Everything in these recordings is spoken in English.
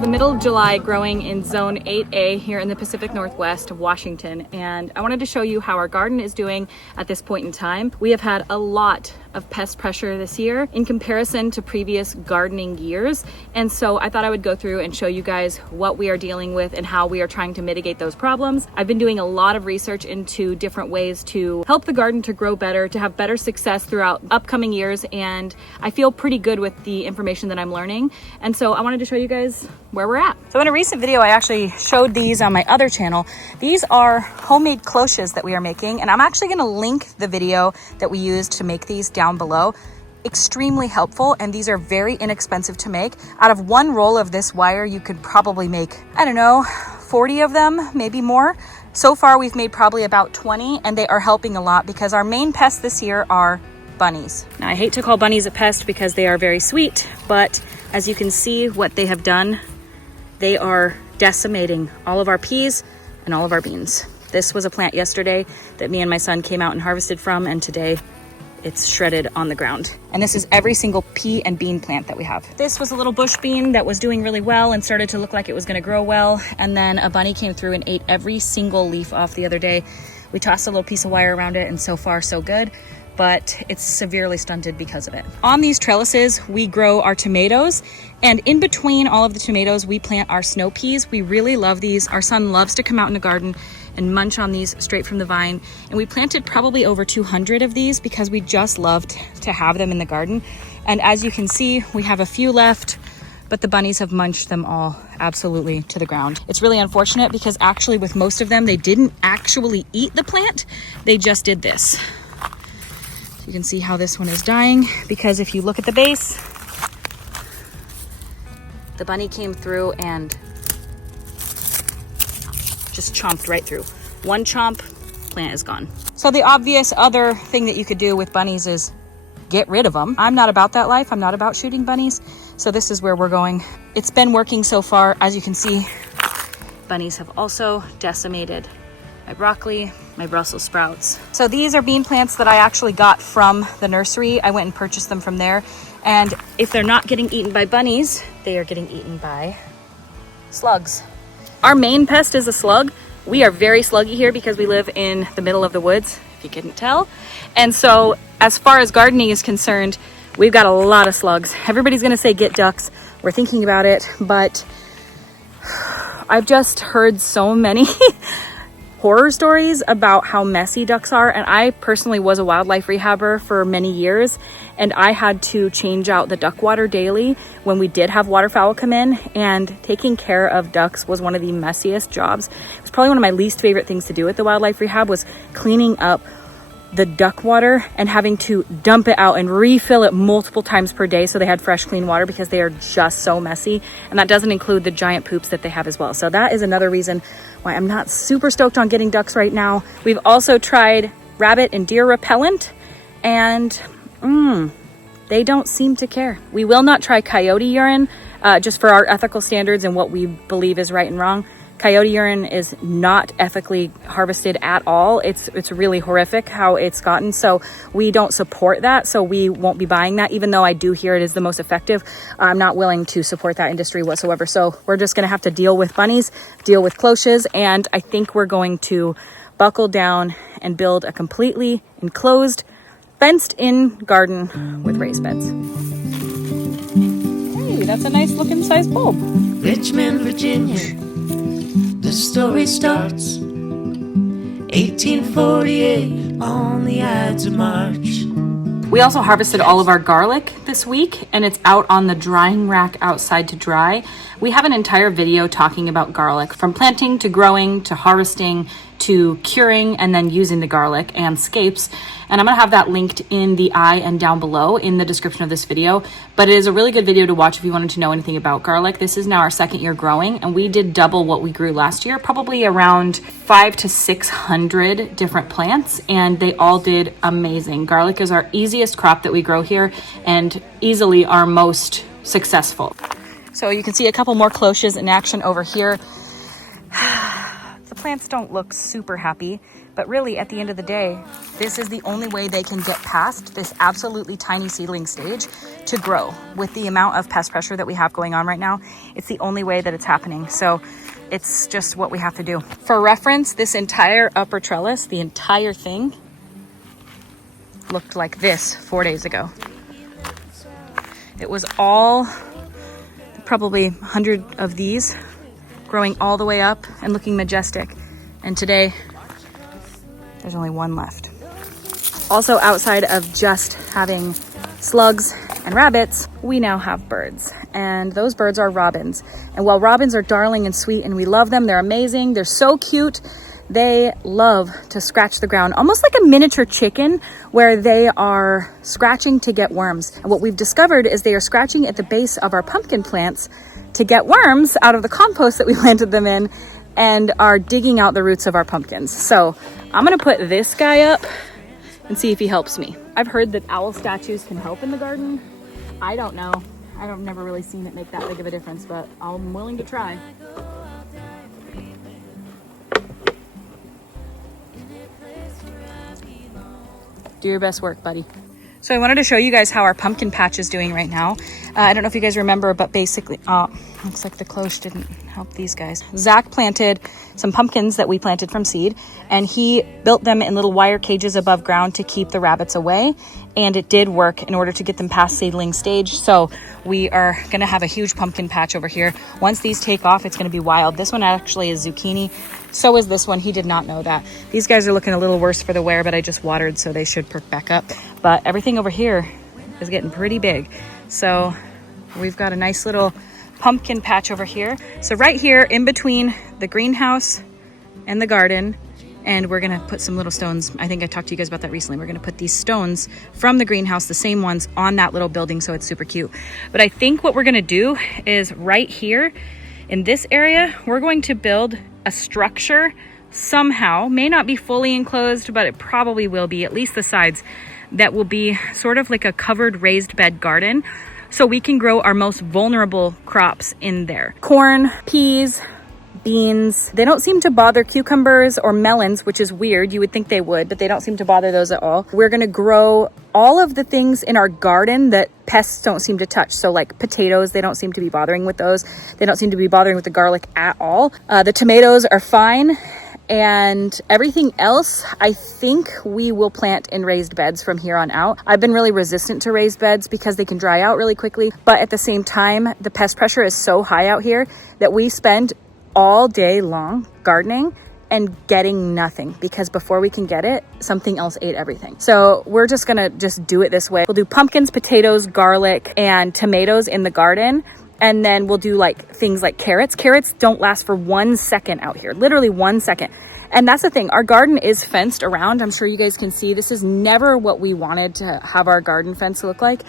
the middle of July growing in zone 8A here in the Pacific Northwest of Washington, and I wanted to show you how our garden is doing at this point in time. We have had a lot of pest pressure this year in comparison to previous gardening years, and so I thought I would go through and show you guys what we are dealing with and how we are trying to mitigate those problems. I've been doing a lot of research into different ways to help the garden to grow better, to have better success throughout upcoming years, and I feel pretty good with the information that I'm learning, and so I wanted to show you guys where we're at. So in a recent video I actually showed these on my other channel. These are homemade cloches that we are making, and I'm actually going to link the video that we used to make these down below. Extremely helpful, and these are very inexpensive to make. Out of one roll of this wire you could probably make, I don't know, 40 of them, maybe more. So far we've made probably about 20, and they are helping a lot because our main pests this year are bunnies. Now I hate to call bunnies a pest because they are very sweet, but as you can see what they have done, they are decimating all of our peas and all of our beans. This was a plant yesterday that me and my son came out and harvested from, and today it's shredded on the ground. And this is every single pea and bean plant that we have. This was a little bush bean that was doing really well and started to look like it was gonna grow well. And then a bunny came through and ate every single leaf off the other day. We tossed a little piece of wire around it, and so far so good, but it's severely stunted because of it. On these trellises, we grow our tomatoes, and in between all of the tomatoes, we plant our snow peas. We really love these. Our son loves to come out in the garden and munch on these straight from the vine. And we planted probably over 200 of these because we just loved to have them in the garden. And as you can see, we have a few left, but the bunnies have munched them all absolutely to the ground. It's really unfortunate because actually with most of them, they didn't actually eat the plant. They just did this. You can see how this one is dying because if you look at the base, the bunny came through and just chomped right through. One chomp, plant is gone. So the obvious other thing that you could do with bunnies is get rid of them. I'm not about that life. I'm not about shooting bunnies. So this is where we're going. It's been working so far. As you can see, bunnies have also decimated my broccoli, my Brussels sprouts. So these are bean plants that I actually got from the nursery. I went and purchased them from there. And if they're not getting eaten by bunnies, they are getting eaten by slugs. Our main pest is a slug. We are very sluggy here because we live in the middle of the woods, if you couldn't tell. And so as far as gardening is concerned, we've got a lot of slugs. Everybody's gonna say get ducks. We're thinking about it, but I've just heard so many horror stories about how messy ducks are, and I personally was a wildlife rehabber for many years, and I had to change out the duck water daily when we did have waterfowl come in, and taking care of ducks was one of the messiest jobs. It was probably one of my least favorite things to do at the wildlife rehab was cleaning up the duck water and having to dump it out and refill it multiple times per day so they had fresh clean water because they are just so messy, and that doesn't include the giant poops that they have as well. So that is another reason why I'm not super stoked on getting ducks right now. We've also tried rabbit and deer repellent, and they don't seem to care. We will not try coyote urine just for our ethical standards and what we believe is right and wrong. Coyote urine is not ethically harvested at all. It's really horrific how it's gotten. So we don't support that. So we won't be buying that, even though I do hear it is the most effective. I'm not willing to support that industry whatsoever. So we're just going to have to deal with bunnies, deal with cloches. And I think we're going to buckle down and build a completely enclosed, fenced in garden with raised beds. Hey, that's a nice looking sized bulb. Richmond, Virginia. The story starts 1848 on the Ides of March. We also harvested all of our garlic this week, and it's out on the drying rack outside to dry. We have an entire video talking about garlic, from planting to growing to harvesting to curing and then using the garlic and scapes. And I'm gonna have that linked in the eye and down below in the description of this video. But it is a really good video to watch if you wanted to know anything about garlic. This is now our second year growing, and we did double what we grew last year, probably around 500 to 600 different plants, and they all did amazing. Garlic is our easiest crop that we grow here and easily our most successful. So you can see a couple more cloches in action over here. The plants don't look super happy, but really at the end of the day, this is the only way they can get past this absolutely tiny seedling stage to grow. With the amount of pest pressure that we have going on right now, it's the only way that it's happening. So it's just what we have to do. For reference, this entire upper trellis, the entire thing, looked like this 4 days ago. It was all probably 100 of these growing all the way up and looking majestic. And today, there's only one left. Also, outside of just having slugs and rabbits, we now have birds. And those birds are robins. And while robins are darling and sweet and we love them, they're amazing, they're so cute, they love to scratch the ground, almost like a miniature chicken, where they are scratching to get worms. And what we've discovered is they are scratching at the base of our pumpkin plants to get worms out of the compost that we planted them in, and are digging out the roots of our pumpkins. So I'm gonna put this guy up and see if he helps me. I've heard that owl statues can help in the garden. I don't know. I've never really seen it make that big of a difference, but I'm willing to try. Do your best work, buddy. So I wanted to show you guys how our pumpkin patch is doing right now. I don't know if you guys remember, but basically, looks like the cloche didn't help these guys. Zach planted some pumpkins that we planted from seed, and he built them in little wire cages above ground to keep the rabbits away. And it did work in order to get them past seedling stage. So we are gonna have a huge pumpkin patch over here. Once these take off, it's gonna be wild. This one actually is zucchini. So is this one. He did not know that. These guys are looking a little worse for the wear, but I just watered, so they should perk back up. But everything over here is getting pretty big. So we've got a nice little pumpkin patch over here. So right here in between the greenhouse and the garden, and we're gonna put some little stones. I think I talked to you guys about that recently. We're gonna put these stones from the greenhouse, the same ones, on that little building, so it's super cute. But I think what we're gonna do is right here in this area, we're going to build a structure somehow, may not be fully enclosed, but it probably will be, at least the sides, that will be sort of like a covered raised bed garden, so we can grow our most vulnerable crops in there. Corn, peas, beans. They don't seem to bother cucumbers or melons, which is weird. You would think they would, but they don't seem to bother those at all. We're gonna grow all of the things in our garden that pests don't seem to touch. So like potatoes, they don't seem to be bothering with those. They don't seem to be bothering with the garlic at all. The tomatoes are fine. And everything else, I think we will plant in raised beds from here on out. I've been really resistant to raised beds because they can dry out really quickly. But at the same time, the pest pressure is so high out here that we spend all day long gardening and getting nothing, because before we can get it, something else ate everything. So we're just gonna do it this way. We'll do pumpkins, potatoes, garlic, and tomatoes in the garden. And then we'll do like things like carrots. Carrots don't last for 1 second out here, literally 1 second. And that's the thing, our garden is fenced around. I'm sure you guys can see, this is never what we wanted to have our garden fence look like,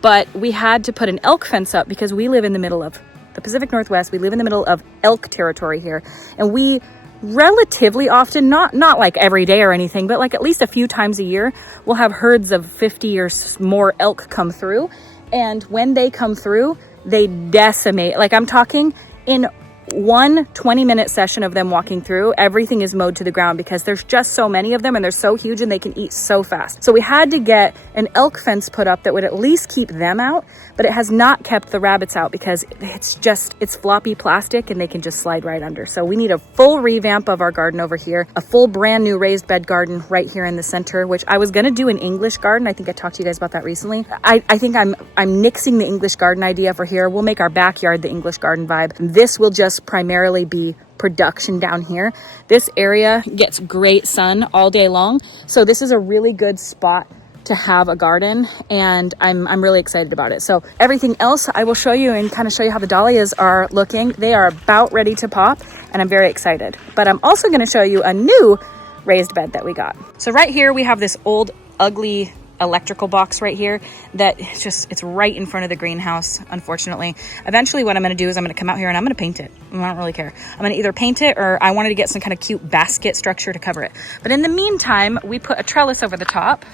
but we had to put an elk fence up because we live in the middle of the Pacific Northwest. We live in the middle of elk territory here. And we relatively often, not like every day or anything, but like at least a few times a year, we'll have herds of 50 or more elk come through. And when they come through, they decimate. Like I'm talking in one 20-minute session of them walking through, everything is mowed to the ground because there's just so many of them and they're so huge and they can eat so fast. So we had to get an elk fence put up that would at least keep them out, but it has not kept the rabbits out because it's floppy plastic and they can just slide right under. So we need a full revamp of our garden over here, a full brand new raised bed garden right here in the center, which I was gonna do an English garden. I think I talked to you guys about that recently. I think I'm nixing the English garden idea for here. We'll make our backyard the English garden vibe. This will just primarily be production down here. This area gets great sun all day long, so this is a really good spot to have a garden, and I'm really excited about it. So everything else I will show you and kind of show you how the dahlias are looking. They are about ready to pop and I'm very excited. But I'm also going to show you a new raised bed that we got. So right here we have this old ugly electrical box right here that it's right in front of the greenhouse, unfortunately. Eventually what I'm going to do is I'm going to come out here and I'm going to paint it. I don't really care. I'm going to either paint it, or I wanted to get some kind of cute basket structure to cover it. But in the meantime, we put a trellis over the top,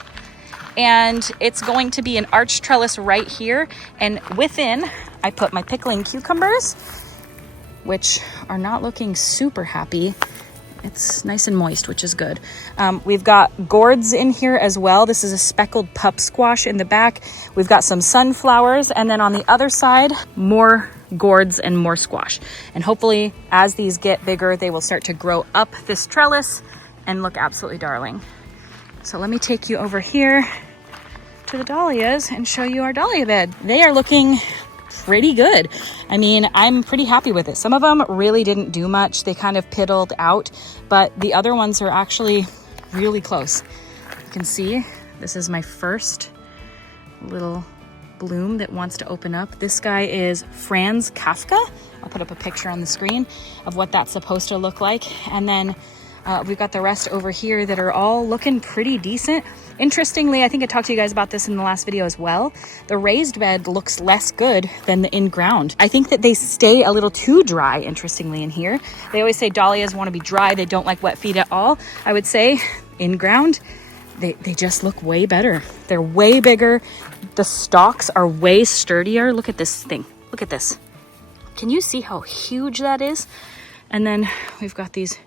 and it's going to be an arch trellis right here. And within, I put my pickling cucumbers, which are not looking super happy. It's nice and moist, which is good. We've got gourds in here as well. This is a speckled pup squash in the back. We've got some sunflowers, and then on the other side, more gourds and more squash. And hopefully, as these get bigger, they will start to grow up this trellis and look absolutely darling. So let me take you over here to the dahlias and show you our dahlia bed. They are looking pretty good. I mean, I'm pretty happy with it. Some of them really didn't do much. They kind of piddled out, but the other ones are actually really close. You can see this is my first little bloom that wants to open up. This guy is Franz Kafka. I'll put up a picture on the screen of what that's supposed to look like. And then we've got the rest over here that are all looking pretty decent. Interestingly, I think I talked to you guys about this in the last video as well. The raised bed looks less good than the in-ground. I think that they stay a little too dry, interestingly, in here. They always say dahlias want to be dry. They don't like wet feet at all. I would say in-ground, they just look way better. They're way bigger. The stalks are way sturdier. Look at this thing. Look at this. Can you see how huge that is? And then we've got these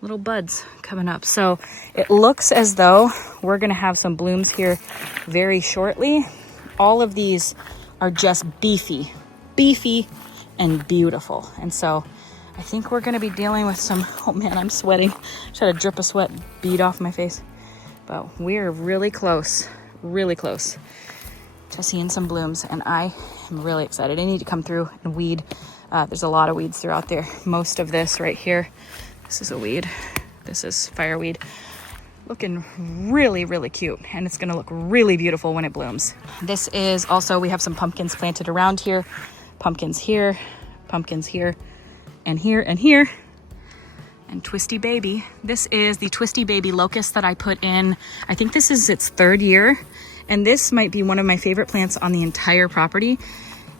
little buds coming up. So it looks as though we're gonna have some blooms here very shortly. All of these are just beefy and beautiful. And so I think we're gonna be dealing with some, oh man, I'm sweating. Just had a drip of sweat bead off my face. But we're really close to seeing some blooms, and I am really excited. I need to come through and weed. There's a lot of weeds throughout there. Most of this right here, this is a weed. This is fireweed. Looking really cute, and it's gonna look really beautiful when it blooms. This is also, we have some pumpkins planted around here. Pumpkins here, and here, and here. And Twisty Baby. This is the Twisty Baby locust that I put in. I think this is its 3rd year, and this might be one of my favorite plants on the entire property.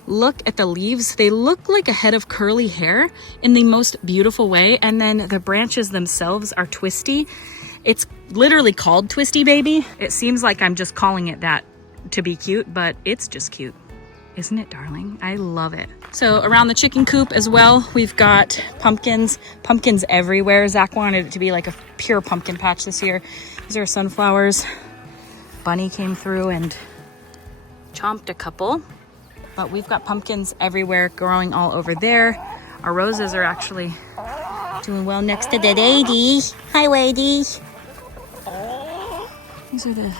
Look at the leaves. They look like a head of curly hair in the most beautiful way. And then the branches themselves are twisty. It's literally called Twisty Baby. It seems like I'm just calling it that to be cute, but it's just cute. Isn't it darling? I love it. So around the chicken coop as well, we've got pumpkins everywhere. Zach wanted it to be like a pure pumpkin patch this year. These are sunflowers. Bunny came through and chomped a couple. But we've got pumpkins everywhere growing all over there. Our roses are actually doing well next to the lady. Hi, lady. These are the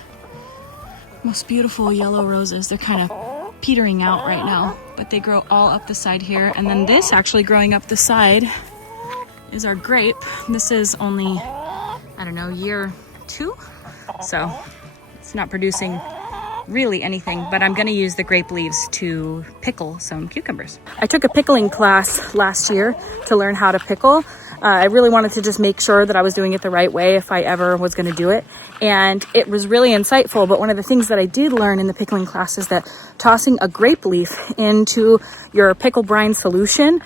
most beautiful yellow roses. They're kind of petering out right now, but they grow all up the side here. And then this actually growing up the side is our grape. This is only, I don't know, year 2. So it's not producing really anything, but I'm going to use the grape leaves to pickle some cucumbers. I took a pickling class last year to learn how to pickle. I really wanted to just make sure that I was doing it the right way if I ever was going to do it. And it was really insightful. But one of the things that I did learn in the pickling class is that tossing a grape leaf into your pickle brine solution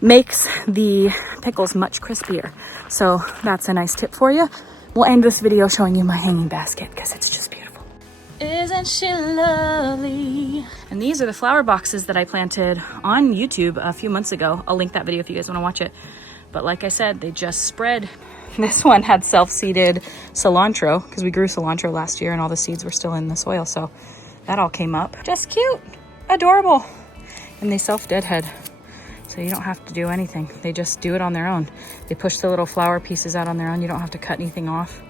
makes the pickles much crispier. So that's a nice tip for you. We'll end this video showing you my hanging basket because it's just beautiful. Isn't she lovely? And these are the flower boxes that I planted on YouTube a few months ago. I'll link that video if you guys want to watch it. But like I said, they just spread. This one had self-seeded cilantro because we grew cilantro last year and all the seeds were still in the soil. So that all came up. Just cute, adorable. And they self-deadhead. So you don't have to do anything. They just do it on their own. They push the little flower pieces out on their own. You don't have to cut anything off.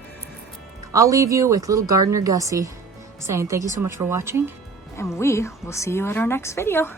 I'll leave you with little gardener Gussie saying thank you so much for watching, and we will see you at our next video.